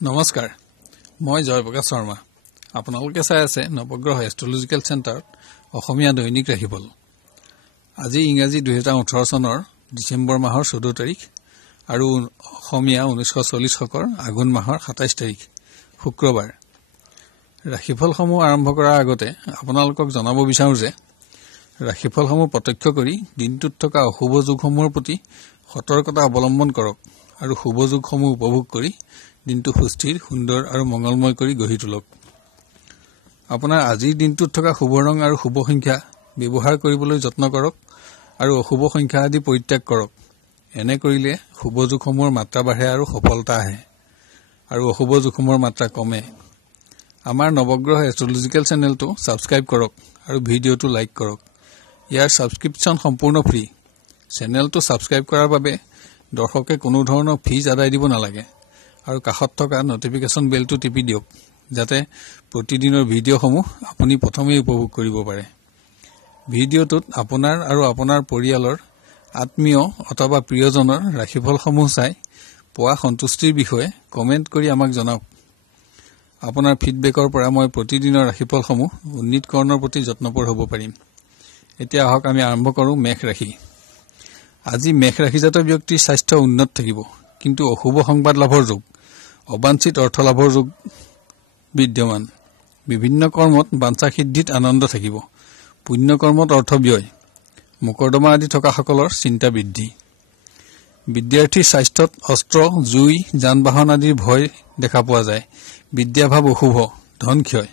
নমস্কাৰ মই জয়প্ৰকাশ শৰ্মা আপোনালোকে চাই আছে নৱগ্ৰহ এষ্ট্ৰলজিকেল চেণ্টাৰত অসমীয়া দৈনিক ৰাশিফল আজি ইংৰাজী 2018 চনৰ ডিচেম্বৰ মাহৰ 14 তাৰিখ আৰু অসমীয়া 1940 শকৰ আঘোণ মাহৰ 27 তাৰিখ শুক্ৰবাৰ ৰাশিফলসমূহ আৰম্ভ কৰাৰ আগতে আপোনালোকক জনাব বিচাৰো যে ৰাশিফলসমূহ প্ৰত্যক্ষ কৰি দিনটোত থকা অশুভ যোগসমূহৰ প্ৰতি সতৰ্কতা অৱলম্বন কৰক আৰু শুভ যোগসমূহ উপভোগ কৰি দিনটো সুস্থিৰ সুন্দৰ আৰু মংগলময় কৰি গঢ়ি তোলক আপোনাৰ আজিৰ দিনটোত থকা শুভ ৰং আৰু শুভ সংখ্যা ব্যৱহাৰ কৰিবলৈ যত্ন কৰক আৰু অশুভ সংখ্যা আদি পৰিত্যাগ কৰক এনে কৰিলে শুভ যোগসমূহৰ মাত্ৰা বাঢ়ে আৰু সফলতা আহে আৰু অশুভ যোগসমূহৰ মাত্ৰা কমে আমাৰ নৱগ্ৰহ এষ্ট্ৰলজিকেল চেনেলটো সাবস্ক্ৰাইব কৰক আৰু ভিডিঅটো লাইক কৰক ইয়াৰ সাবস্ক্ৰিপচন সম্পূৰ্ণ ফ্ৰী চেনেলটো সাবস্ক্ৰাইব কৰাৰ বাবে দৰ্শকে কোনো ধৰণৰ ফিজ আদায় দিব নালাগে আৰু কাষত থকা নটিফিকেশন বেলটো টিপি দিয়ক যাতে প্ৰতিদিনৰ ভিডিঅসমূহ আপুনি প্ৰথমে উপভোগ কৰিব পাৰে ভিডিঅটোত আপোনাৰ আৰু আপোনাৰ পৰিয়ালৰ আত্মীয় অথবা প্ৰিয়জনৰ ৰাশিফলসমূহ চাই পোৱা সন্তুষ্টিৰ বিষয়ে কমেন্ট কৰি আমাক জনাওক আপোনাৰ ফিডবেকৰ পৰা মই প্ৰতিদিনৰ ৰাশিফলসমূহ উন্নীতকৰণৰ প্ৰতি যত্নপৰ হ'ব পাৰিম এতিয়া আহক আমি আৰম্ভ কৰো মেষ ৰাশি আজি মেষ ৰাশিজাত ব্যক্তিৰ স্বাস্থ্য উন্নত থাকিব কিন্তু অশুভ সংবাদ লাভৰ যোগ অবাঞ্ছিত অৰ্থ লাভৰ যোগ বিদ্যমান বিভিন্ন কৰ্মত বাঞ্ছা সিদ্ধিত আনন্দ থাকিব পুণ্য কৰ্মত অৰ্থ ব্যয় মুকৰ্দমা আদি থকা সকলৰ চিন্তা বৃদ্ধি বিদ্যাৰ্থীৰ স্বাস্থ্যত অস্ত্ৰ জুই যান-বাহন আদিৰ ভয় দেখা পোৱা যায় বিদ্যাভাৱ অশুভ ধন ক্ষয়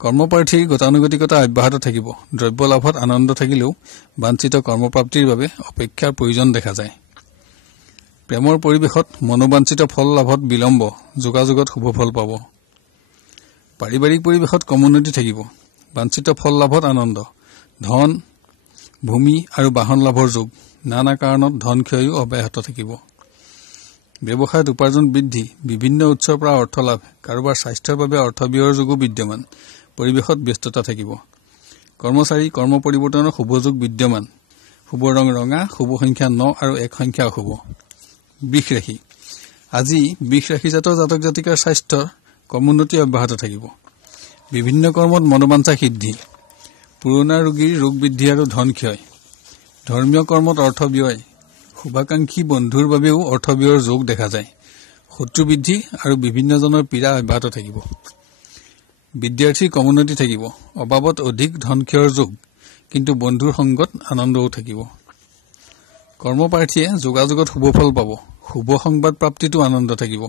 কৰ্মপ্ৰাৰ্থীৰ গতানুগতিকতা অব্যাহত থাকিব দ্ৰব্য লাভত আনন্দ থাকিলেও বাঞ্ছিত কৰ্মপ্ৰাপ্তিৰ বাবে অপেক্ষাৰ প্ৰয়োজন দেখা যায় প্ৰেমৰ পৰিবেশত মনোবাঞ্ছিত ফল লাভত বিলম্ব যোগাযোগত শুভ ফল পাব পাৰিবাৰিক পৰিবেশত কমোন্নতি থাকিব বাঞ্ছিত ফল লাভত আনন্দ ধন ভূমি আৰু বাহন লাভৰ যোগ নানা কাৰণত ধন ক্ষয়ও অব্যাহত থাকিব ব্যৱসায়ত উপাৰ্জন বৃদ্ধি বিভিন্ন উৎসৰ পৰা অৰ্থ লাভ কাৰোবাৰ স্বাস্থ্যৰ বাবে অৰ্থ ব্যয়ৰ যোগো বিদ্যমান পৰিবেশত ব্যস্ততা থাকিব কৰ্মচাৰী কৰ্ম পৰিৱৰ্তনৰ শুভ যোগ বিদ্যমান শুভ ৰং ৰঙা শুভ সংখ্যা 9 আৰু 1 সংখ্যা অশুভ বৃষ ৰাশি আজি বৃষ ৰাশিজাত জাতক জাতিকাৰ স্বাস্থ্যৰ কমোন্নতি অব্যাহত থাকিব বিভিন্ন কৰ্মত মনোবাঞ্ছা সিদ্ধি পুৰণা ৰোগীৰ ৰোগ বৃদ্ধি আৰু ধন ক্ষয় ধৰ্মীয় কৰ্মত অৰ্থ ব্যয় শুভাকাংক্ষী বন্ধুৰ বাবেও অৰ্থ ব্যয়ৰ যোগ দেখা যায় শত্ৰু বৃদ্ধি আৰু বিভিন্নজনৰ পীড়া অব্যাহত থাকিব বিদ্যাৰ্থীৰ কমোন্নতি থাকিব অবাবত অধিক ধন ক্ষয়ৰ যোগ কিন্তু বন্ধুৰ সংগত আনন্দও থাকিব কৰ্মপ্ৰাৰ্থীয়ে যোগাযোগত শুভ ফল পাব শুভ সংবাদ প্ৰাপ্তিটো আনন্দ থাকিব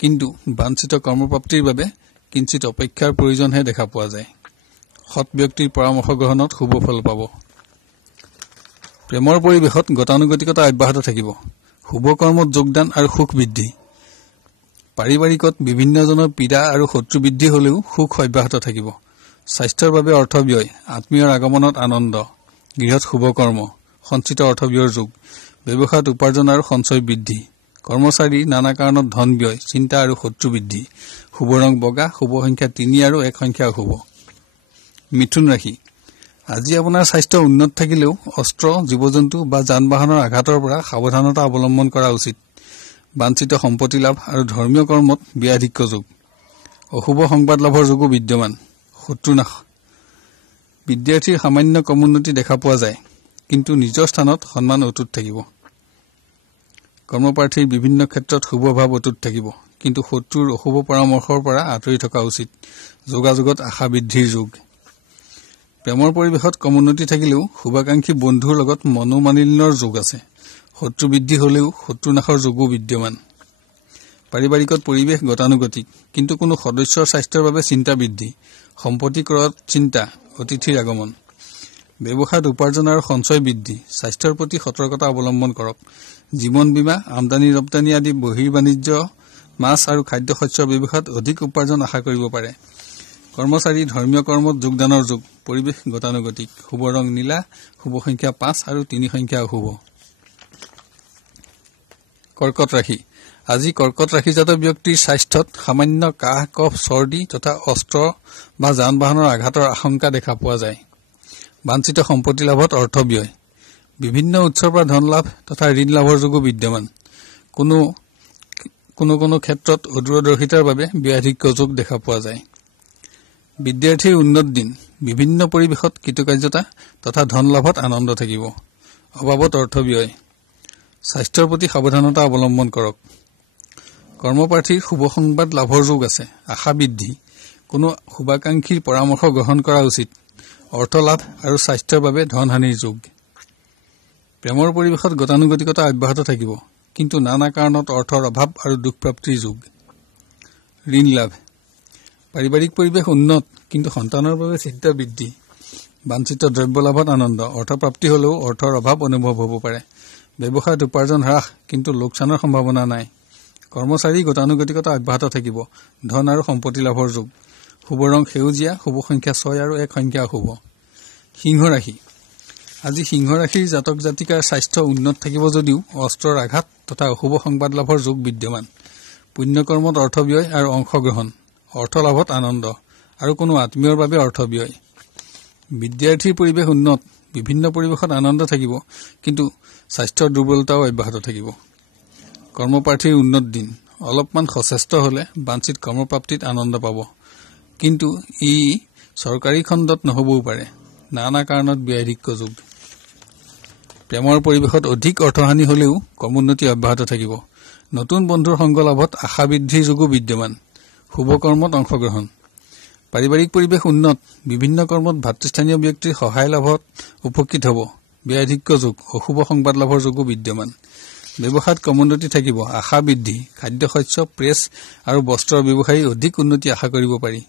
কিন্তু বাঞ্ছিত কৰ্মপ্ৰাপ্তিৰ বাবে কিঞ্চিত অপেক্ষাৰ প্ৰয়োজনহে দেখা পোৱা যায় সৎ ব্যক্তিৰ পৰামৰ্শ গ্ৰহণত শুভ ফল পাব প্ৰেমৰ পৰিবেশত গতানুগতিকতা অব্যাহত থাকিব শুভ কৰ্মত যোগদান আৰু সুখ বৃদ্ধি পাৰিবাৰিকত বিভিন্নজনৰ পীড়া আৰু শত্ৰু বৃদ্ধি হলেও সুখ অব্যাহত থাকিব স্বাস্থ্যৰ বাবে অৰ্থ ব্যয় আত্মীয়ৰ আগমনত আনন্দ গৃহত শুভ কৰ্ম সঞ্চিত অৰ্থ ব্যয়ৰ যোগ ব্যৱসায়ত উপাৰ্জন আৰু সঞ্চয় বৃদ্ধি কৰ্মচাৰী নানা কাৰণত ধন ব্যয় চিন্তা আৰু শত্ৰু বৃদ্ধি শুভ ৰং বগা শুভ সংখ্যা 3 আৰু 1 সংখ্যা অশুভ মিথুন ৰাশি আজি আপোনাৰ স্বাস্থ্য উন্নত থাকিলেও অস্ত্ৰ জীৱ-জন্তু বা যান-বাহনৰ আঘাতৰ পৰা সাৱধানতা অৱলম্বন কৰা উচিত বাঞ্ছিত সম্পত্তি লাভ আৰু ধৰ্মীয় কৰ্মত ব্যাধিক্য যোগ অশুভ সংবাদ লাভৰ যোগো বিদ্যমান শত্ৰু নাশ বিদ্যাৰ্থীৰ সামান্য কমোন্নতি দেখা পোৱা যায় কিন্তু নিজৰ স্থানত সন্মান অটুট থাকিব কৰ্মপ্ৰাৰ্থীৰ বিভিন্ন ক্ষেত্ৰত শুভ ভাৱ অটুট থাকিব কিন্তু শত্ৰুৰ অশুভ পৰামৰ্শৰ পৰা আঁতৰি থকা উচিত যোগাযোগত আশা বৃদ্ধিৰ যোগ প্ৰেমৰ পৰিবেশত কমোন্নতি থাকিলেও শুভাকাংক্ষী বন্ধুৰ লগত মনোমালিন্যৰ যোগ আছে শত্ৰু বৃদ্ধি হলেও শত্ৰু নাশৰ যোগো বিদ্যমান পাৰিবাৰিকত পৰিবেশ গতানুগতিক কিন্তু কোনো সদস্যৰ স্বাস্থ্যৰ বাবে চিন্তা বৃদ্ধি সম্পত্তি ক্ৰয়ত চিন্তা অতিথিৰ আগমন ব্যৱসায়ত উপাৰ্জন আৰু সঞ্চয় বৃদ্ধি স্বাস্থ্যৰ প্ৰতি সতৰ্কতা অৱলম্বন কৰক জীৱন বীমা আমদানি ৰপ্তানি আদি বহিৰ্বাণিজ্য মাছ আৰু খাদ্যশস্যৰ ব্যৱসায়ত অধিক উপাৰ্জন আশা কৰিব পাৰে কৰ্মচাৰী ধৰ্মীয় কৰ্মত যোগদানৰ যোগ পৰিবেশ গতানুগতিক শুভ ৰং নীলা শুভ সংখ্যা 5 আৰু 3 সংখ্যা অশুভ কৰ্কট ৰাশি আজি কৰ্কট ৰাশিজাত ব্যক্তিৰ স্বাস্থ্যত সামান্য কাহ কফ চৰ্দি তথা অস্ত্ৰ বা যান-বাহনৰ আঘাতৰ আশংকা দেখা পোৱা যায় বাঞ্ছিত সম্পত্তি লাভত অৰ্থ ব্যয় বিভিন্ন উৎসৰ পৰা ধন লাভ তথা ঋণ লাভৰ যোগো বিদ্যমান কোনো কোনো ক্ষেত্ৰত অদূৰদৰ্শিতাৰ বাবে ব্যাধিক্য যোগ দেখা পোৱা যায়। বিদ্যাৰ্থীৰ উন্নত দিন, বিভিন্ন পৰিৱেশত কৃতকাৰ্যতা তথা ধন লাভত আনন্দ থাকিব। অবাবত অৰ্থ ব্যয়। স্বাস্থ্যৰ প্ৰতি সাৱধানতা অৱলম্বন কৰক। কৰ্মপ্ৰাৰ্থীৰ শুভ সংবাদ লাভৰ যোগ আছে। আশা বৃদ্ধি। কোনো শুভাকাংক্ষীৰ পৰামৰ্শ গ্ৰহণ কৰা উচিত। অৰ্থ লাভ আৰু স্বাস্থ্যৰ বাবে ধনহানিৰ যোগ। প্ৰেমৰ পৰিৱেশত গতানুগতিকতা অব্যাহত থাকিব, কিন্তু নানা কাৰণত অৰ্থৰ অভাৱ আৰু দুখপ্ৰাপ্তিৰ যোগ। ঋণ লাভ। পাৰিবাৰিক পৰিৱেশ উন্নত, কিন্তু সন্তানৰ বাবে চিন্তা বৃদ্ধি। বাঞ্ছিত দ্ৰব্য লাভত আনন্দ। অৰ্থপ্ৰাপ্তি হলেও অৰ্থৰ অভাৱ অনুভৱ হ'ব পাৰে। ব্যৱসায়ত উপাৰ্জন হ্ৰাস, কিন্তু লোকচানৰ সম্ভাৱনা নাই। কৰ্মচাৰী গতানুগতিকতা অব্যাহত থাকিব। ধন আৰু সম্পত্তি লাভৰ যোগ। শুভ ৰং সেউজীয়া। শুভ সংখ্যা 6 আৰু 1 সংখ্যা অশুভ। সিংহ ৰাশি। আজি সিংহ ৰাশিৰ জাতক জাতিকাৰ স্বাস্থ্য উন্নত থাকিব যদিও অস্ত্ৰৰ আঘাত তথা অশুভ সংবাদ লাভৰ যোগ বিদ্যমান। পুণ্যকৰ্মত অৰ্থ ব্যয় আৰু অংশগ্ৰহণ। অৰ্থ লাভত আনন্দ আৰু কোনো আত্মীয়ৰ বাবে অৰ্থ ব্যয়। বিদ্যাৰ্থীৰ পৰিৱেশ উন্নত, বিভিন্ন পৰিৱেশত আনন্দ থাকিব, কিন্তু স্বাস্থ্যৰ দুৰ্বলতাও অব্যাহত থাকিব। কৰ্মপ্ৰাৰ্থীৰ উন্নত দিন, অলপমান সচেষ্ট হলে বাঞ্ছিত কৰ্মপ্ৰাপ্তিত আনন্দ পাব, কিন্তু ই চৰকাৰী খণ্ডত নহবও পাৰে। নানা কাৰণত ব্যাধিক্য যোগ। প্ৰেমৰ পৰিৱেশত অধিক অৰ্থহানি হলেও কৰ্মোন্নতি অব্যাহত থাকিব। নতুন বন্ধুৰ সংগ লাভত আশা বৃদ্ধিৰ যোগো বিদ্যমান। শুভ কৰ্মত অংশগ্ৰহণ। পাৰিবাৰিক পৰিৱেশ উন্নত, বিভিন্ন কৰ্মত ভাতৃস্থানীয় ব্যক্তিৰ সহায় লাভত উপকৃত হ'ব। ব্যাধিক্য যোগ, অশুভ সংবাদ লাভৰ যোগো বিদ্যমান। ব্যৱসায়ত কৰ্মোন্নতি থাকিব। আশা বৃদ্ধি। খাদ্যশস্য, প্ৰেছ আৰু বস্ত্ৰৰ ব্যৱসায়ী অধিক উন্নতি আশা কৰিব পাৰি।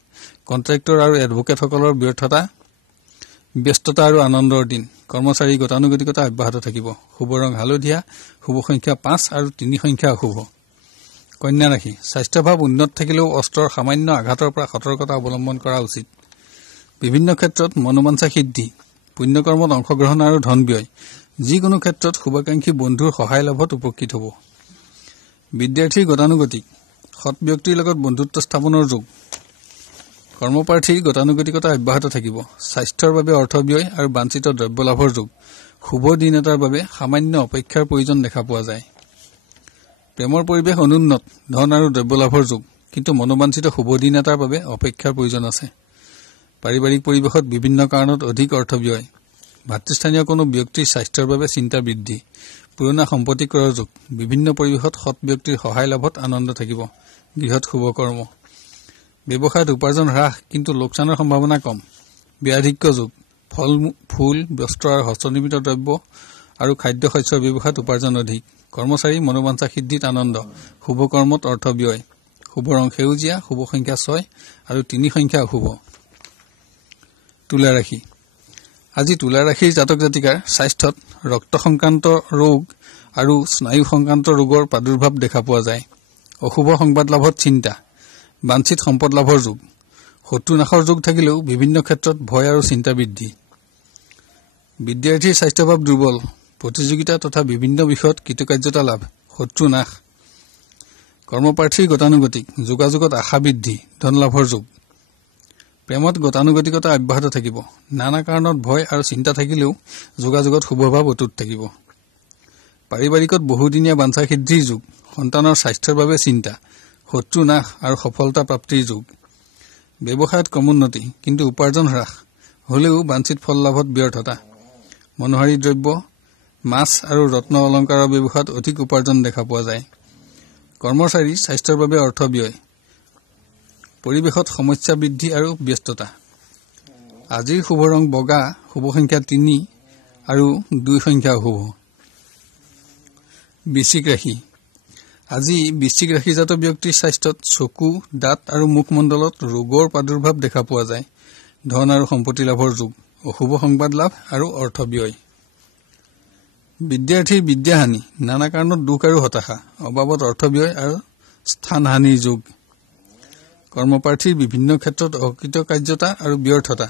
কণ্ট্ৰেক্টৰ আৰু এডভোকেটসকলৰ ব্যস্ততা আৰু আনন্দৰ দিন। কৰ্মচাৰী গতানুগতিকতা অব্যাহত থাকিব। শুভ ৰং হালধীয়া। শুভ সংখ্যা 5 আৰু 3 সংখ্যা অশুভ। কন্যা ৰাশি। স্বাস্থ্যভাৱ উন্নত থাকিলেও অস্ত্ৰৰ সামান্য আঘাতৰ পৰা সতৰ্কতা অৱলম্বন কৰা উচিত। বিভিন্ন ক্ষেত্ৰত মনোবাঞ্ছা সিদ্ধি। পুণ্যকৰ্মত অংশগ্ৰহণ আৰু ধন ব্যয়। যিকোনো ক্ষেত্ৰত শুভাকাংক্ষী বন্ধুৰ সহায় লাভত উপকৃত হ'ব। বিদ্যাৰ্থীৰ গতানুগতিক। সৎ ব্যক্তিৰ লগত বন্ধুত্ব স্থাপনৰ যোগ। কৰ্মপ্ৰাৰ্থীৰ গতানুগতিকতা অব্যাহত থাকিব। স্বাস্থ্যৰ বাবে অৰ্থ ব্যয় আৰু বাঞ্ছিত দ্ৰব্য লাভৰ যোগ। শুভ দিন এটাৰ বাবে সামান্য অপেক্ষাৰ প্ৰয়োজন দেখা পোৱা যায়। প্ৰেমৰ পৰিৱেশ অনুন্নত, ধন আৰু দ্ৰব্য লাভৰ যোগ, কিন্তু মনোবাঞ্ছিত শুভ দিন এটাৰ বাবে অপেক্ষাৰ প্ৰয়োজন আছে। পাৰিবাৰিক পৰিৱেশত বিভিন্ন কাৰণত অধিক অৰ্থ ব্যয়। ভাতৃস্থানীয় কোনো ব্যক্তিৰ স্বাস্থ্যৰ বাবে চিন্তা বৃদ্ধি। পুৰণা সম্পত্তি ক্ৰয়ৰ যোগ। বিভিন্ন পৰিৱেশত সৎ ব্যক্তিৰ সহায় লাভত আনন্দ থাকিব। গৃহত শুভ কৰ্ম। ব্যৱসায়ত উপাৰ্জন হ্ৰাস, কিন্তু লোকচানৰ সম্ভাৱনা কম। ব্যাধিক্য যোগ। ফল ফুল, বস্ত্ৰ আৰু হস্তনিৰ্মিত দ্ৰব্য আৰু খাদ্যশস্যৰ ব্যৱসায়ত উপাৰ্জন অধিক। কৰ্মচাৰী মনোবাঞ্ছা সিদ্ধিত আনন্দ। শুভ কৰ্মত অৰ্থ ব্যয়। শুভ ৰং সেউজীয়া। শুভ সংখ্যা 6 আৰু 3 সংখ্যা অশুভ। তুলা ৰাশি। আজি তুলা ৰাশিৰ জাতক জাতিকাৰ স্বাস্থ্যত ৰক্ত সংক্ৰান্ত ৰোগ আৰু স্নায়ু সংক্ৰান্ত ৰোগৰ প্ৰাদুৰ্ভাৱ দেখা পোৱা যায়। অশুভ সংবাদ লাভত চিন্তা। বাঞ্ছিত সম্পদ লাভৰ যোগ। শত্ৰু নাশৰ যোগ থাকিলেও বিভিন্ন ক্ষেত্ৰত ভয় আৰু চিন্তা বৃদ্ধি। বিদ্যাৰ্থীৰ স্বাস্থ্যভাৱ দুৰ্বল। প্ৰতিযোগিতা তথা বিভিন্ন বিষয়ত কৃতকাৰ্যতা লাভ। শত্ৰু নাশ। কৰ্মপ্ৰাৰ্থীৰ গতানুগতিক। যোগাযোগত আশা বৃদ্ধি। ধন লাভৰ যোগ। প্ৰেমত গতানুগতিকতা অব্যাহত থাকিব। নানা কাৰণত ভয় আৰু চিন্তা থাকিলেও যোগাযোগত শুভভাৱ অটুট থাকিব। পাৰিবাৰিকত বহুদিনীয়া বাঞ্ছা সিদ্ধিৰ যোগ। সন্তানৰ স্বাস্থ্যৰ বাবে চিন্তা। শত্ৰু নাশ আৰু সফলতা প্ৰাপ্তিৰ যোগ। ব্যৱসায়ত কৰ্মোন্নতি, কিন্তু উপাৰ্জন হ্ৰাস হলেও বাঞ্ছিত ফল লাভত ব্যৰ্থতা। মনোহাৰী দ্ৰব্য, মাছ আৰু ৰত্ন অলংকাৰৰ ব্যৱসায়ত অধিক উপাৰ্জন দেখা পোৱা যায়। কৰ্মচাৰী স্বাস্থ্যৰ বাবে অৰ্থ ব্যয়। পৰিৱেশত সমস্যা বৃদ্ধি আৰু ব্যস্ততা। আজিৰ শুভ ৰং বগা। শুভ সংখ্যা 3 আৰু 2 সংখ্যা অশুভ। বৃশ্চিক ৰাশি। আজি বৃশ্চিক ৰাশিজাত ব্যক্তিৰ স্বাস্থ্যত চকু, দাঁত আৰু মুখমণ্ডলত ৰোগৰ প্ৰাদুৰ্ভাৱ দেখা পোৱা যায়। ধন আৰু সম্পত্তি লাভৰ যোগ। অশুভ সংবাদ লাভ আৰু অৰ্থ ব্যয়। বিদ্যাৰ্থীৰ বিদ্যাহানি। নানা কাৰণত দুখ আৰু হতাশা। অবাবত অৰ্থ ব্যয় আৰু স্থানহানিৰ যোগ। কৰ্মপ্ৰাৰ্থীৰ বিভিন্ন ক্ষেত্ৰত অকৃতকাৰ্যতা আৰু ব্যৰ্থতা।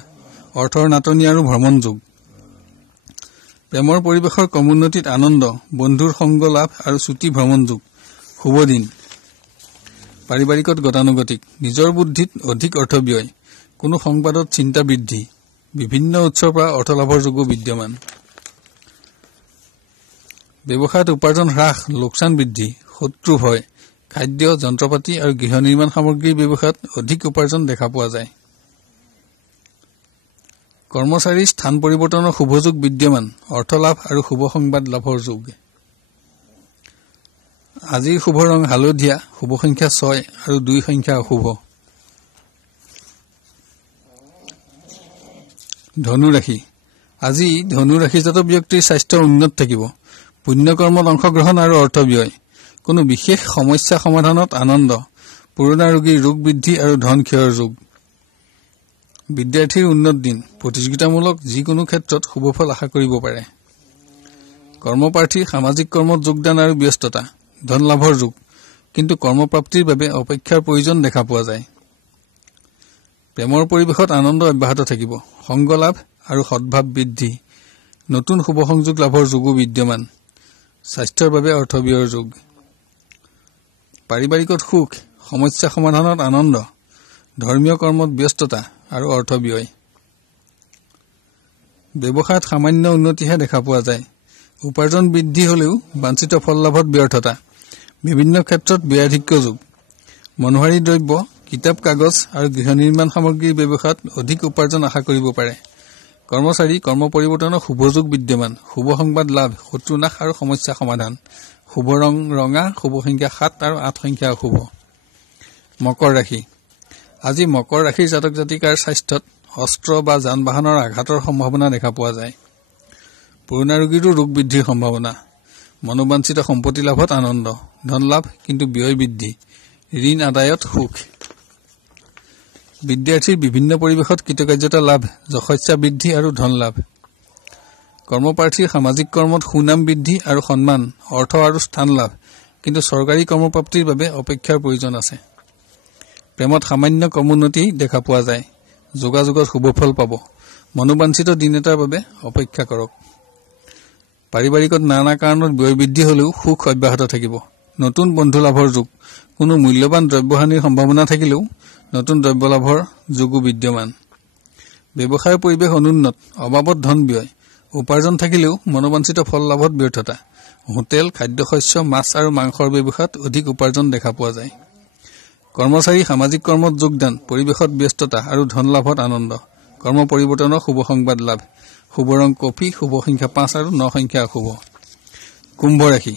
অৰ্থৰ নাটনি আৰু ভ্ৰমণ যোগ। প্ৰেমৰ পৰিৱেশৰ কৰ্মোন্নতিত আনন্দ। বন্ধুৰ সংগ লাভ আৰু ছুটি ভ্ৰমণ যোগ। শুভ দিন। পাৰিবাৰিকত গতানুগতিক। নিজৰ বুদ্ধিত অধিক অৰ্থ ব্যয়। কোনো সংবাদত চিন্তা বৃদ্ধি। বিভিন্ন উৎসৰ পৰা অৰ্থ লাভৰ যোগো বিদ্যমান। ব্যৱসায়ত উপাৰ্জন হ্ৰাস, লোকচান বৃদ্ধি, শত্ৰু ভয়, খাদ্য যন্ত্ৰপাতি আৰু গৃহ নিৰ্মাণ সামগ্ৰীৰ ব্যৱসায়ত অধিক উপাৰ্জন দেখা পোৱা যায়। কৰ্মচাৰীৰ স্থান পৰিৱৰ্তনৰ শুভযোগ বিদ্যমান, অৰ্থলাভ আৰু শুভ সংবাদ লাভৰ যোগ। আজিৰ শুভ ৰং হালধীয়া, শুভ সংখ্যা 6 আৰু 2 সংখ্যা অশুভ। ধনু ৰাশি। আজি ধনু ৰাশিজাত ব্যক্তিৰ স্বাস্থ্য উন্নত থাকিব। পুণ্যকৰ্মত অংশগ্ৰহণ আৰু অৰ্থ ব্যয়। কোনো বিশেষ সমস্যা সমাধানত আনন্দ। পুৰণা ৰোগীৰ ৰোগ বৃদ্ধি আৰু ধন ক্ষয়ৰ যোগ। বিদ্যাৰ্থীৰ উন্নত দিন। প্ৰতিযোগিতামূলক যিকোনো ক্ষেত্ৰত শুভফল আশা কৰিব পাৰে। কৰ্মপ্ৰাৰ্থীৰ সামাজিক কৰ্মত যোগদান আৰু ব্যস্ততা। ধন লাভৰ যোগ, কিন্তু কৰ্মপ্ৰাপ্তিৰ বাবে অপেক্ষাৰ প্ৰয়োজন দেখা পোৱা যায়। প্ৰেমৰ পৰিৱেশত আনন্দ অব্যাহত থাকিব। সংগ লাভ আৰু সদ্ভাৱ বৃদ্ধি। নতুন শুভ সংযোগ লাভৰ যোগো বিদ্যমান। স্বাস্থ্যৰ বাবে অৰ্থ ব্যয়ৰ যোগ। পাৰিবাৰিকত সুখ, সমস্যা সমাধানত আনন্দ। ধৰ্মীয় কৰ্মত ব্যস্ততা আৰু অৰ্থ ব্যয়। ব্যৱসায়ত সামান্য উন্নতিহে দেখা পোৱা যায়। উপাৰ্জন বৃদ্ধি হলেও বাঞ্ছিত ফল লাভত ব্যৰ্থতা। বিভিন্ন ক্ষেত্ৰত ব্যয়াধিক্য যোগ। মনোহাৰী দ্ৰব্য, কিতাপ কাগজ আৰু গৃহ নিৰ্মাণ সামগ্ৰীৰ ব্যৱসায়ত অধিক উপাৰ্জন আশা কৰিব পাৰে। কৰ্মচাৰী কৰ্ম পৰিৱৰ্তনৰ শুভযোগ বিদ্যমান। শুভ সংবাদ লাভ, শত্ৰু নাশ আৰু সমস্যা সমাধান। শুভ ৰং ৰঙা, শুভ সংখ্যা 7 আৰু 8 সংখ্যা অশুভ। মকৰ ৰাশি। আজি মকৰ ৰাশিৰ জাতক জাতিকাৰ স্বাস্থ্যত অস্ত্ৰ বা যান বাহনৰ আঘাতৰ সম্ভাৱনা দেখা পোৱা যায়। পুৰণা ৰোগীৰো ৰোগ বৃদ্ধিৰ সম্ভাৱনা। মনোবাঞ্ছিত সম্পত্তি লাভত আনন্দ। ধন লাভ, কিন্তু ব্যয় বৃদ্ধি। ঋণ আদায়ত সুখ। বিদ্যাৰ্থীৰ বিভিন্ন পৰিৱেশত কৃতকাৰ্যতা লাভ, যশস্যা বৃদ্ধি আৰু ধন লাভ। কৰ্মপ্ৰাৰ্থীৰ সামাজিক কৰ্মত সুনাম বৃদ্ধি আৰু সন্মান, অৰ্থ আৰু স্থান লাভ, কিন্তু চৰকাৰী কৰ্মপ্ৰাপ্তিৰ বাবে অপেক্ষাৰ প্ৰয়োজন আছে। প্ৰেমত সামান্য কমোন্নতি দেখা পোৱা যায়। যোগাযোগত শুভফল পাব। মনোবাঞ্ছিত দিন এটাৰ বাবে অপেক্ষা কৰক। পাৰিবাৰিকত নানা কাৰণত ব্যয় বৃদ্ধি হলেও সুখ অব্যাহত থাকিব। নতুন বন্ধু লাভৰ যোগ। কোনো মূল্যৱান দ্ৰব্যহানিৰ সম্ভাৱনা থাকিলেও নতুন দ্ৰব্য লাভৰ যোগো বিদ্যমান। ব্যৱসায়ৰ পৰিৱেশ অনুন্নত, অবাবত ধন ব্যয়। উপাৰ্জন থাকিলেও মনোবাঞ্ছিত ফল লাভত ব্যৰ্থতা। হোটেল, খাদ্যশস্য, মাছ আৰু মাংসৰ ব্যৱসায়ত অধিক উপাৰ্জন দেখা পোৱা যায়। কৰ্মচাৰী সামাজিক কৰ্মত যোগদান, পৰিৱেশত ব্যস্ততা আৰু ধন লাভত আনন্দ। কৰ্ম পৰিৱৰ্তনৰ শুভ সংবাদ লাভ। শুভ ৰং কফি, শুভ সংখ্যা 5 আৰু 9 সংখ্যা অশুভ। কুম্ভ ৰাশি।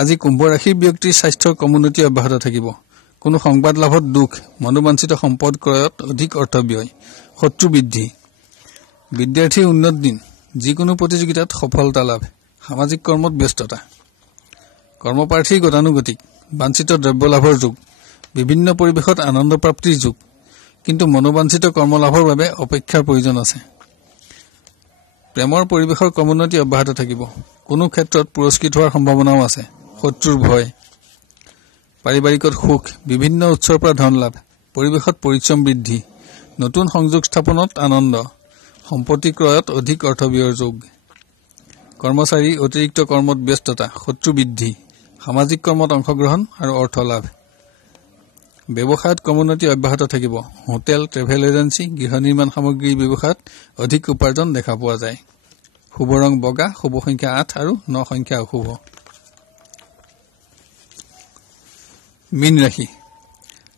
আজি কুম্ভ ৰাশিৰ ব্যক্তিৰ স্বাস্থ্যৰ কমোন্নতি অব্যাহত থাকিব। কোনো সংবাদ লাভত দুখ, মনোবাঞ্ছিত সম্পদ ক্ৰয়ত অধিক অৰ্থ ব্যয়, শত্ৰু বৃদ্ধি। বিদ্যাৰ্থীৰ উন্নত দিন। যিকোনো প্ৰতিযোগিতাত সফলতা লাভ। সামাজিক কৰ্মত ব্যস্ততা। কৰ্মপ্ৰাৰ্থীৰ গতানুগতিক, বাঞ্ছিত দ্ৰব্য লাভৰ যোগ। বিভিন্ন পৰিৱেশত আনন্দ প্ৰাপ্তিৰ যোগ, কিন্তু মনোবাঞ্ছিত কৰ্মলাভৰ বাবে অপেক্ষাৰ প্ৰয়োজন আছে। প্ৰেমৰ পৰিৱেশৰ কমোন্নতি অব্যাহত থাকিব। কোনো ক্ষেত্ৰত পুৰস্কৃত হোৱাৰ সম্ভাৱনাও আছে। শত্ৰুৰ ভয়। পাৰিবাৰিকত সুখ, বিভিন্ন উৎসৰ পৰা ধন লাভ, পৰিৱেশত পৰিশ্ৰম বৃদ্ধি, নতুন সংযোগ স্থাপনত আনন্দ, সম্পত্তি ক্ৰয়ত অধিক অৰ্থ ব্যয়ৰ যোগ। কৰ্মচাৰী অতিৰিক্ত কৰ্মত ব্যস্ততা, শত্ৰু বৃদ্ধি, সামাজিক কৰ্মত অংশগ্ৰহণ আৰু অৰ্থ লাভ। ব্যৱসায়ত কমোন্নতি অব্যাহত থাকিব। হোটেল, ট্ৰেভেল এজেঞ্চি, গৃহ নিৰ্মাণ সামগ্ৰীৰ ব্যৱসায়ত অধিক উপাৰ্জন দেখা পোৱা যায়। শুভ ৰং বগা, শুভ সংখ্যা 8 আৰু 9 সংখ্যা অশুভ। মীন ৰাশি।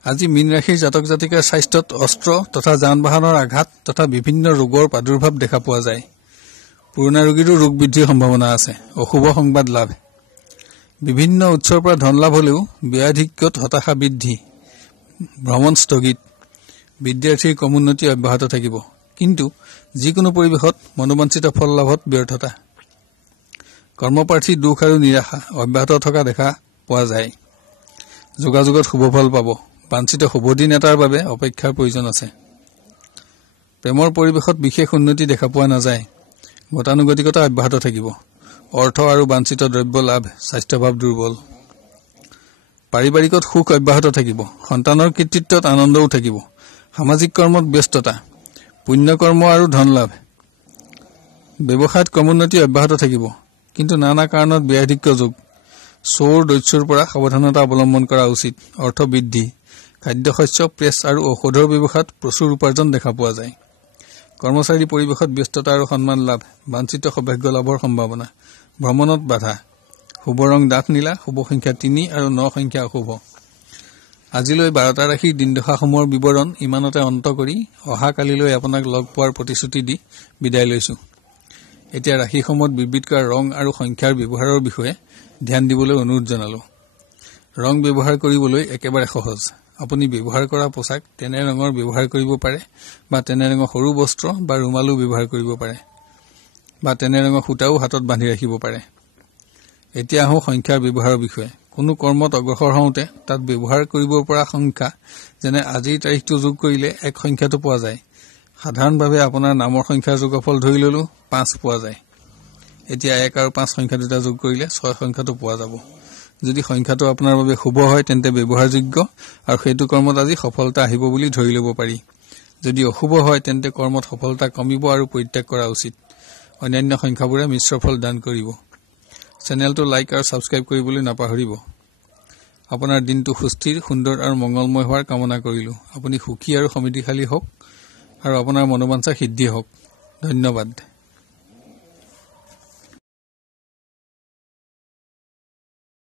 আজি মীন ৰাশিৰ জাতক জাতিকাৰ স্বাস্থ্যত অস্ত্ৰ তথা যান বাহনৰ আঘাত তথা বিভিন্ন ৰোগৰ প্ৰাদুৰ্ভাৱ দেখা পোৱা যায়। পুৰণা ৰোগীৰো ৰোগ বৃদ্ধিৰ সম্ভাৱনা আছে। অশুভ সংবাদ লাভ। বিভিন্ন উৎসৰ পৰা ধন লাভ হলেও ব্যয়াধিক্যত হতাশা বৃদ্ধি, ভ্ৰমণ স্থগিত। বিদ্যাৰ্থীৰ কমোন্নতি অব্যাহত থাকিব, কিন্তু যিকোনো পৰিৱেশত মনোবাঞ্ছিত ফল লাভত ব্যৰ্থতা। কৰ্মপ্ৰাৰ্থীৰ দুখ আৰু নিৰাশা অব্যাহত থকা দেখা পোৱা যায়। যোগাযোগত শুভফল পাব। বাঞ্ছিত শুভদিন এটাৰ বাবে অপেক্ষাৰ প্ৰয়োজন আছে। প্ৰেমৰ পৰিৱেশত বিশেষ উন্নতি দেখা পোৱা নাযায়। গতানুগতিকতা অব্যাহত থাকিব। অৰ্থ আৰু বাঞ্ছিত দ্ৰব্য লাভ, স্বাস্থ্যভাৱ দুৰ্বল। পাৰিবাৰিকত সুখ অব্যাহত থাকিব। সন্তানৰ কৃতিত্বত আনন্দও থাকিব। সামাজিক কৰ্মত ব্যস্ততা, পুণ্যকৰ্ম আৰু ধন লাভ। ব্যৱসায়ত কমোন্নতি অব্যাহত থাকিব, কিন্তু নানা কাৰণত ব্যয়াধিক্য যোগ। চোৰ দস্যুৰ পৰা সাৱধানতা অৱলম্বন কৰা উচিত। অৰ্থ বৃদ্ধি। খাদ্যশস্য, প্ৰেছ আৰু ঔষধৰ ব্যৱসায়ত প্ৰচুৰ উপাৰ্জন দেখা পোৱা যায়। কৰ্মচাৰী পৰিৱেশত ব্যস্ততা আৰু সন্মান লাভ, বাঞ্ছিত সৌভাগ্য লাভৰ সম্ভাৱনা। ভ্ৰমণত বাধা। শুভ ৰং ডাঠ নীলা, শুভ সংখ্যা 3 আৰু 9 সংখ্যা অশুভ। আজিলৈ 12টা ৰাশিৰ দিনদশাসমূহৰ বিৱৰণ ইমানতে অন্ত কৰি অহা কালিলৈ আপোনাক লগ পোৱাৰ প্ৰতিশ্ৰুতি দি বিদায় লৈছো। এতিয়া ৰাশিসমূহত বিবৃত কৰা ৰং আৰু সংখ্যাৰ ব্যৱহাৰৰ বিষয়ে ধ্যান দিবলৈ অনুৰোধ জনালো। ৰং ব্যৱহাৰ কৰিবলৈ একেবাৰে সহজ। আপুনি ব্যৱহাৰ কৰা পোছাক তেনে ৰঙৰ ব্যৱহাৰ কৰিব পাৰে বা তেনে ৰঙৰ সৰু বস্ত্ৰ বা ৰুমালো ব্যৱহাৰ কৰিব পাৰে বা তেনে ৰঙৰ সূতাও হাতত বান্ধি ৰাখিব পাৰে। এতিয়া আহোঁ সংখ্যাৰ ব্যৱহাৰৰ বিষয়ে। কোনো কৰ্মত অগ্ৰসৰ হওঁতে তাত ব্যৱহাৰ কৰিব পৰা সংখ্যা যেনে আজিৰ তাৰিখটো যোগ কৰিলে 1 সংখ্যাটো পোৱা যায়। সাধাৰণভাৱে আপোনাৰ নামৰ সংখ্যাৰ যোগফল ধৰি ললো 5 পোৱা যায়। এতিয়া 1 আৰু 5 সংখ্যা দুটা যোগ কৰিলে 6 সংখ্যাটো পোৱা যাব। যদি সংখ্যাটো আপোনাৰ বাবে শুভ হয় তেন্তে ব্যৱহাৰযোগ্য আৰু সেইটো কৰ্মত আজি সফলতা আহিব বুলি ধৰি ল'ব পাৰি। যদি অশুভ হয় তেন্তে কৰ্মত সফলতা কমিব আৰু পৰিত্যাগ কৰা উচিত। অন্যান্য সংখ্যাবোৰে মিশ্ৰ ফল দান কৰিব। চেনেলটো লাইক আৰু ছাবস্ক্ৰাইব কৰিবলৈ নাপাহৰিব। আপোনাৰ দিনটো সুস্থিৰ, সুন্দৰ আৰু মংগলময় হোৱাৰ কামনা কৰিলো। আপুনি সুখী আৰু সমৃদ্ধিশালী হওক আৰু আপোনাৰ মনোবাঞ্ছা সিদ্ধি হওক। ধন্যবাদ।